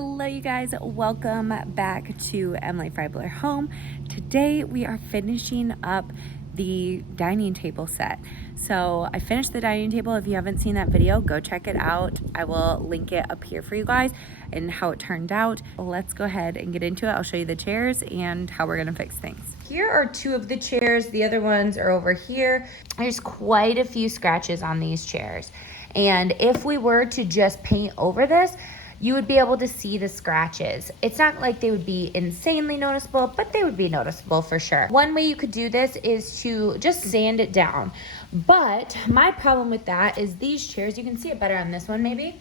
Hello you guys, welcome back to Emily Freibler Home. Today we are finishing up the dining table set. So I finished the dining table. If you haven't seen that video, go check it out. I will link it up here for you guys and how it turned out. Let's go ahead and get into it. I'll show you the chairs and how we're gonna fix things. Here are two of the chairs. The other ones are over here. There's quite a few scratches on these chairs. And if we were to just paint over this, you would be able to see the scratches. It's not like they would be insanely noticeable, but they would be noticeable for sure. One way you could do this is to just sand it down. But my problem with that is these chairs, you can see it better on this one maybe.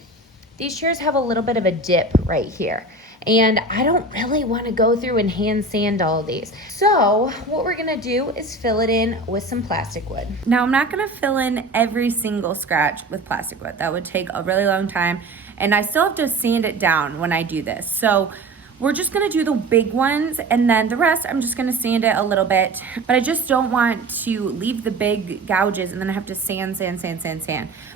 These chairs have a little bit of a dip right here. And I don't really want to go through and hand sand all of these. So what we're gonna do is fill it in with some plastic wood. Now I'm not gonna fill in every single scratch with plastic wood. That would take a really long time. And I still have to sand it down when I do this. So we're just gonna do the big ones and then the rest I'm just gonna sand it a little bit. But I just don't want to leave the big gouges and then I have to sand.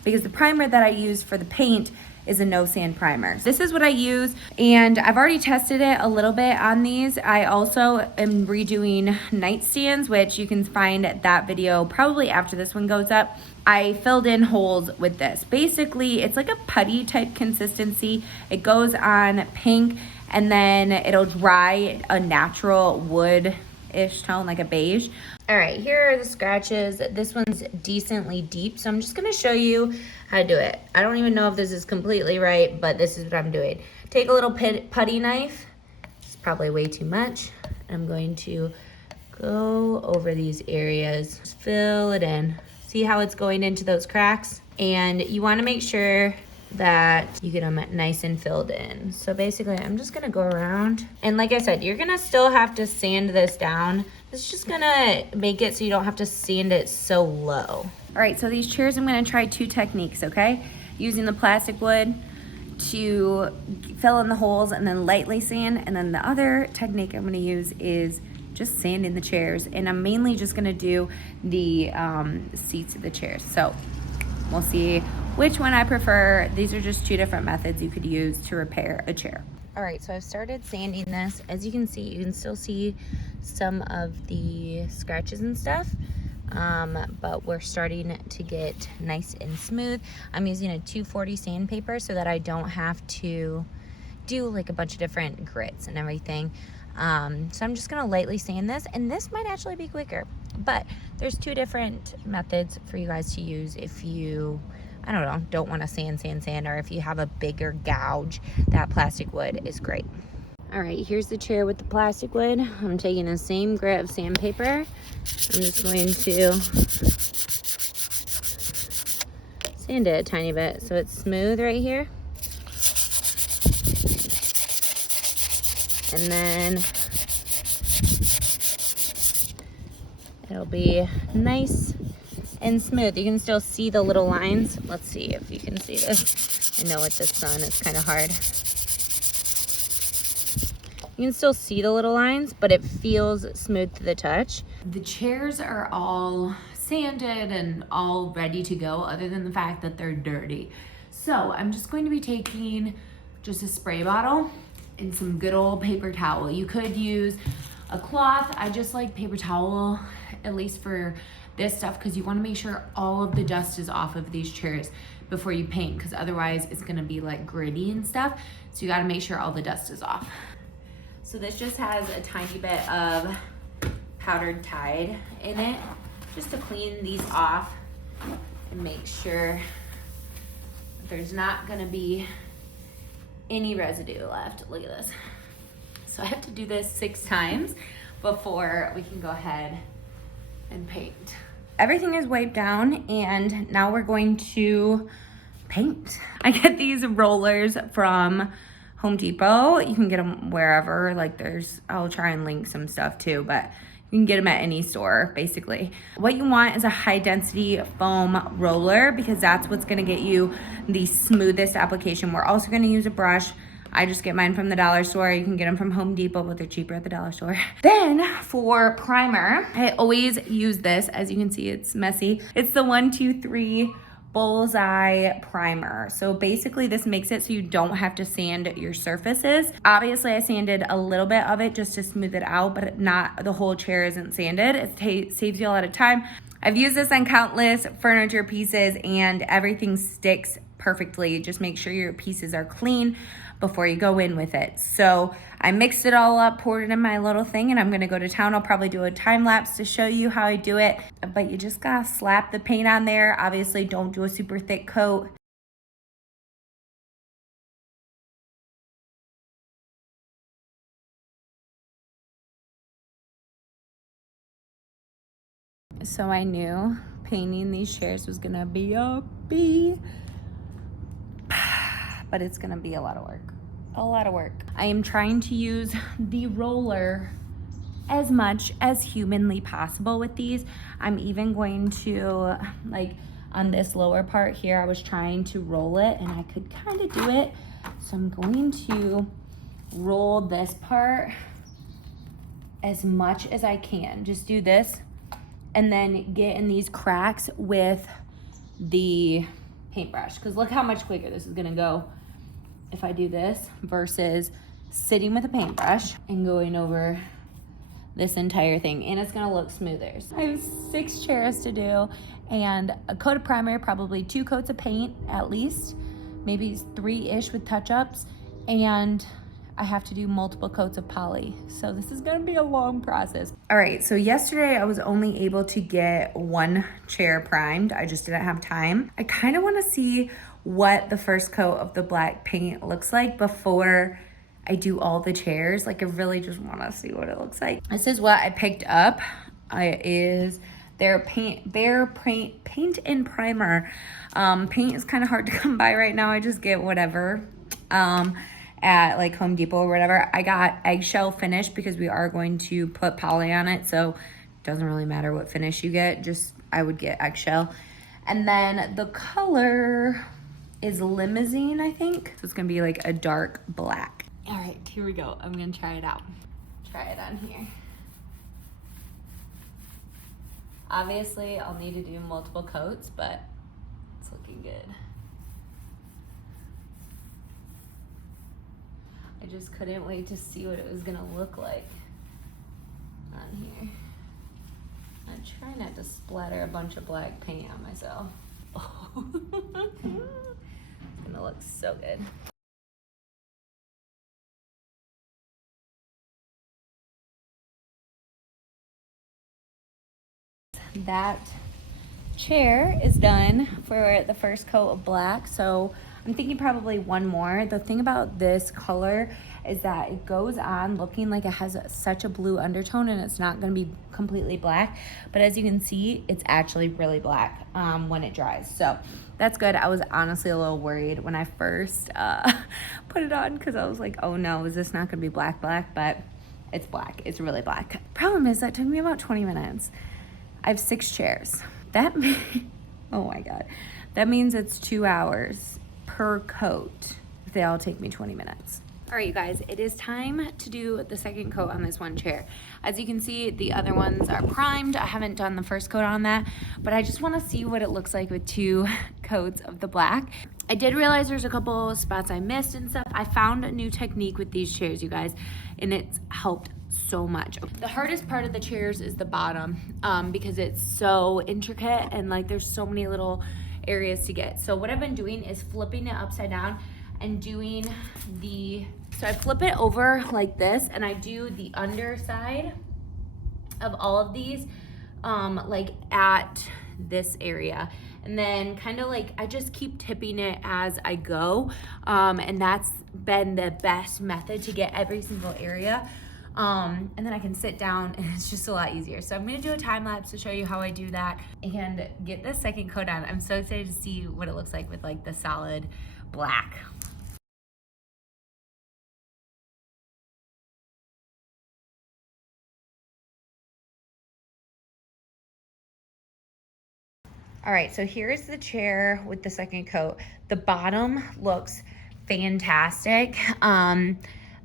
Because the primer that I use for the paint is a no sand primer. This is what I use and I've already tested it a little bit on these. I also am redoing nightstands, which you can find that video probably after this one goes up. I filled in holes with this. Basically, it's like a putty type consistency. It goes on pink and then it'll dry a natural wood-ish tone, like a beige. All right, here are the scratches. This one's decently deep, so I'm just gonna show you how to do it. I don't even know if this is completely right, but this is what I'm doing. Take a little putty knife. It's probably way too much. I'm going to go over these areas. Just fill it in. See how it's going into those cracks? And you wanna make sure that you get them nice and filled in. So basically, I'm just gonna go around. And like I said, you're gonna still have to sand this down. It's just gonna make it so you don't have to sand it so low. All right, so these chairs, I'm gonna try two techniques, okay? Using the plastic wood to fill in the holes and then lightly sand. And then the other technique I'm gonna use is just sanding the chairs. And I'm mainly just gonna do the seats of the chairs. So we'll see which one I prefer. These are just two different methods you could use to repair a chair. All right, so I've started sanding this. As you can see, you can still see some of the scratches and stuff, but we're starting to get nice and smooth. I'm using a 240 sandpaper so that I don't have to do like a bunch of different grits and everything. So I'm just gonna lightly sand this, and this might actually be quicker, but there's two different methods for you guys to use if you, I don't want to sand, or if you have a bigger gouge, that plastic wood is great. All right, here's the chair with the plastic wood. I'm taking the same grit of sandpaper. I'm just going to sand it a tiny bit so it's smooth right here. And then it'll be nice and smooth. You can still see the little lines. Let's see if you can see this. I know with the sun it's kind of hard. You can still see the little lines, but it feels smooth to the touch. The chairs are all sanded and all ready to go, other than the fact that they're dirty. So I'm just going to be taking just a spray bottle and some good old paper towel. You could use a cloth. I just like paper towel, at least for this stuff, because you want to make sure all of the dust is off of these chairs before you paint, because otherwise it's going to be like gritty and stuff. So you got to make sure all the dust is off. So this just has a tiny bit of powdered Tide in it, just to clean these off and make sure that there's not going to be any residue left. Look at this. So I have to do this 6 times before we can go ahead and paint. Everything is wiped down and now we're going to paint. I get these rollers from Home Depot. You can get them wherever, like I'll try and link some stuff too, but you can get them at any store basically. What you want is a high density foam roller, because that's what's gonna get you the smoothest application. We're also gonna use a brush. I just get mine from the dollar store. You can get them from Home Depot, but they're cheaper at the dollar store. Then for primer, I always use this. As you can see, it's messy. It's the 1, 2, 3 Bullseye primer. So basically this makes it so you don't have to sand your surfaces. Obviously I sanded a little bit of it just to smooth it out, but not the whole chair isn't sanded. It saves you a lot of time. I've used this on countless furniture pieces and everything sticks perfectly. Just make sure your pieces are clean before you go in with it. So I mixed it all up, poured it in my little thing, and I'm gonna go to town. I'll probably do a time lapse to show you how I do it, but you just gotta slap the paint on there. Obviously don't do a super thick coat. So I knew painting these chairs was gonna be a bee, but it's gonna be a lot of work. A lot of work. I am trying to use the roller as much as humanly possible with these. I'm even going to, like on this lower part here, I was trying to roll it and I could kind of do it. So I'm going to roll this part as much as I can. Just do this and then get in these cracks with the paintbrush, because look how much quicker this is gonna go if I do this versus sitting with a paintbrush and going over this entire thing, and it's gonna look smoother. So I have 6 chairs to do and a coat of primer, probably 2 coats of paint at least, maybe 3-ish with touch-ups, and I have to do multiple coats of poly. So this is gonna be a long process. All right, so yesterday I was only able to get 1 chair primed. I just didn't have time. I kind of wanna see what the first coat of the black paint looks like before I do all the chairs. Like I really just wanna see what it looks like. This is what I picked up. It is their Behr paint and primer. Paint is kind of hard to come by right now. I just get whatever at like Home Depot or whatever. I got eggshell finish because we are going to put poly on it, so it doesn't really matter what finish you get, just I would get eggshell. And then the color is Limousine, I think. So it's gonna be like a dark black. All right, here we go. I'm gonna try it out. Try it on here. Obviously, I'll need to do multiple coats, but it's looking good. I just couldn't wait to see what it was gonna look like on here. I'm trying not to splatter a bunch of black paint on myself. Oh. It's gonna look so good. That chair is done for the first coat of black, so I'm thinking probably 1 more. The thing about this color is that it goes on looking like it has such a blue undertone and it's not gonna be completely black, but as you can see, it's actually really black when it dries. So that's good. I was honestly a little worried when I first put it on because I was like, oh no, is this not gonna be black, but it's black. It's really black. Problem is that took me about 20 minutes. I have 6 chairs. That means, oh my God. That means it's 2 hours per coat. They all take me 20 minutes. All right, you guys, it is time to do the second coat on this one chair. As you can see, the other ones are primed. I haven't done the first coat on that, but I just wanna see what it looks like with 2 coats of the black. I did realize there's a couple spots I missed and stuff. I found a new technique with these chairs, you guys, and it's helped so much. The hardest part of the chairs is the bottom because it's so intricate and like there's so many little areas to get. So what I've been doing is flipping it upside down and doing so I flip it over like this and I do the underside of all of these like at this area, and then kind of like I just keep tipping it as I go, and that's been the best method to get every single area. And then I can sit down and it's just a lot easier. So I'm gonna do a time lapse to show you how I do that and get the second coat on. I'm so excited to see what it looks like with like the solid black. All right, so here's the chair with the second coat. The bottom looks fantastic.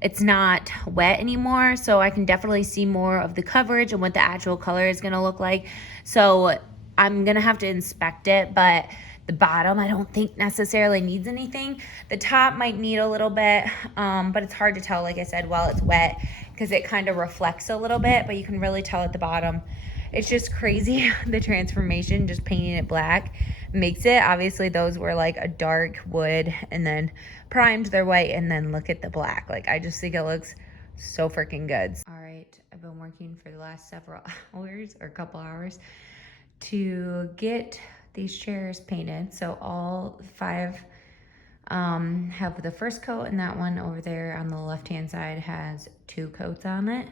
It's not wet anymore, so I can definitely see more of the coverage and what the actual color is gonna look like. So I'm gonna have to inspect it, but The bottom, I don't think necessarily needs anything. The top might need a little bit, but it's hard to tell, like I said, while it's wet, because it kind of reflects a little bit, but you can really tell at the bottom. It's just crazy, the transformation, just painting it black makes it. Obviously, those were like a dark wood and then primed their white, and then look at the black. Like, I just think it looks so freaking good. All right, I've been working for the last several hours or a couple hours to get these chairs painted. So all 5 have the first coat, and that one over there on the left hand side has 2 coats on it.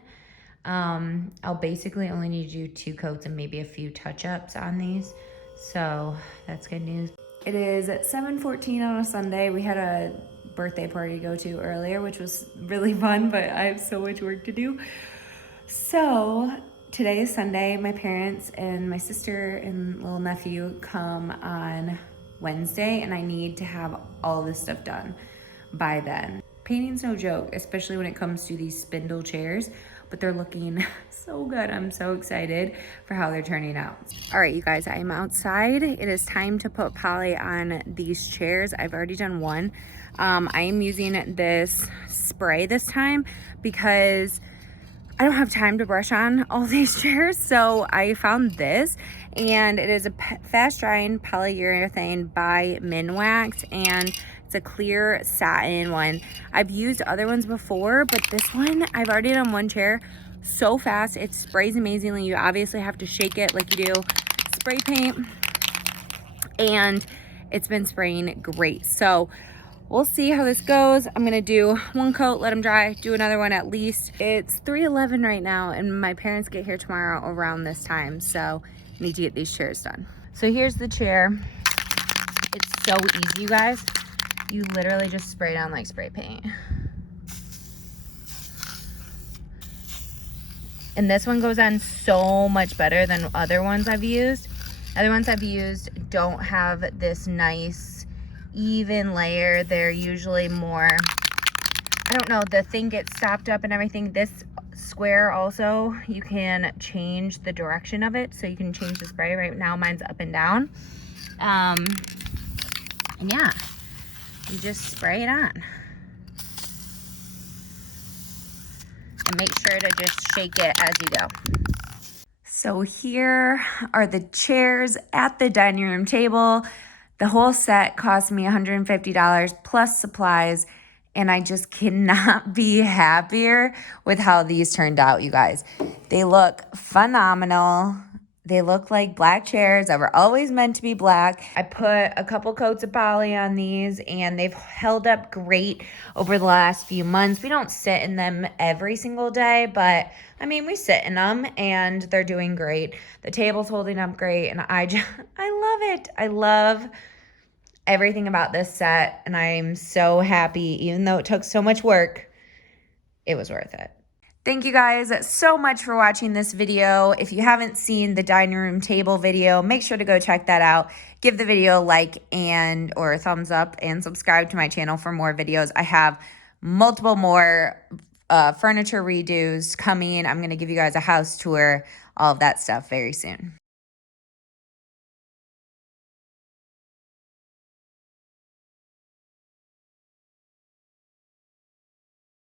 I'll basically only need to do 2 coats and maybe a few touch-ups on these, so that's good news. It is 7:14 on a Sunday. We had a birthday party to go to earlier, which was really fun, but I have so much work to do. So today is Sunday. My parents and my sister and little nephew come on Wednesday, and I need to have all this stuff done by then. Painting's no joke, especially when it comes to these spindle chairs, but they're looking so good. I'm so excited for how they're turning out. All right, you guys, I'm outside. It is time to put poly on these chairs. I've already done one. I am using this spray this time because I don't have time to brush on all these chairs, so I found this, and it is a fast drying polyurethane by Minwax, and it's a clear satin one. I've used other ones before, but this one, I've already done one chair so fast. It sprays amazingly. You obviously have to shake it like you do spray paint, and it's been spraying great. So we'll see how this goes. I'm gonna do 1 coat, let them dry, do another one at least. It's 3:11 right now, and my parents get here tomorrow around this time, so I need to get these chairs done. So here's the chair. It's so easy, you guys. You literally just spray down like spray paint. And this one goes on so much better than other ones I've used. Other ones I've used don't have this nice even layer. They're usually more, I don't know, the thing gets stopped up and everything. This square also, you can change the direction of it, so you can change the spray. Right now mine's up and down. And yeah, you just spray it on. And make sure to just shake it as you go. So here are the chairs at the dining room table. The whole set cost me $150 plus supplies, and I just cannot be happier with how these turned out, you guys. They look phenomenal. They look like black chairs that were always meant to be black. I put a couple coats of poly on these, and they've held up great over the last few months. We don't sit in them every single day, but I mean, we sit in them and they're doing great. The table's holding up great, and I love it. I love everything about this set, and I'm so happy. Even though it took so much work, it was worth it. Thank you guys so much for watching this video. If you haven't seen the dining room table video, make sure to go check that out. Give the video a like or a thumbs up, and subscribe to my channel for more videos. I have multiple more furniture redos coming. I'm going to give you guys a house tour, all of that stuff very soon.